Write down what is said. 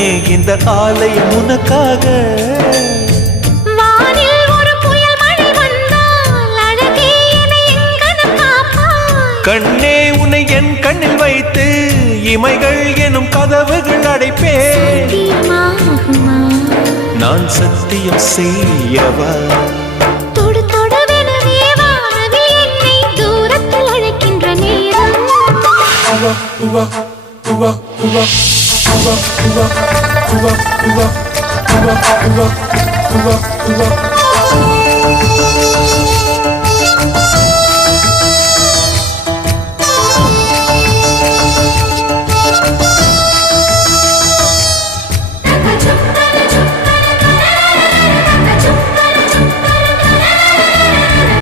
கண்ணே இந்த ஆலயம் உனக்காக. வானில் ஒரு புயல் மழை வந்தால் அழகே என்னை எங்கனம் காப்பாய். கண்ணே உன்னை என் கண்ணில் வைத்து இமைகள் எனும் கதவுகள் அடைப்பேன். சத்தியமாகுமா? நான் சத்தியம் செய்யவா? தொடு தொடுவெனவே வானவில் என்னை தூரத்தில் அழைக்கின்ற நேரம்.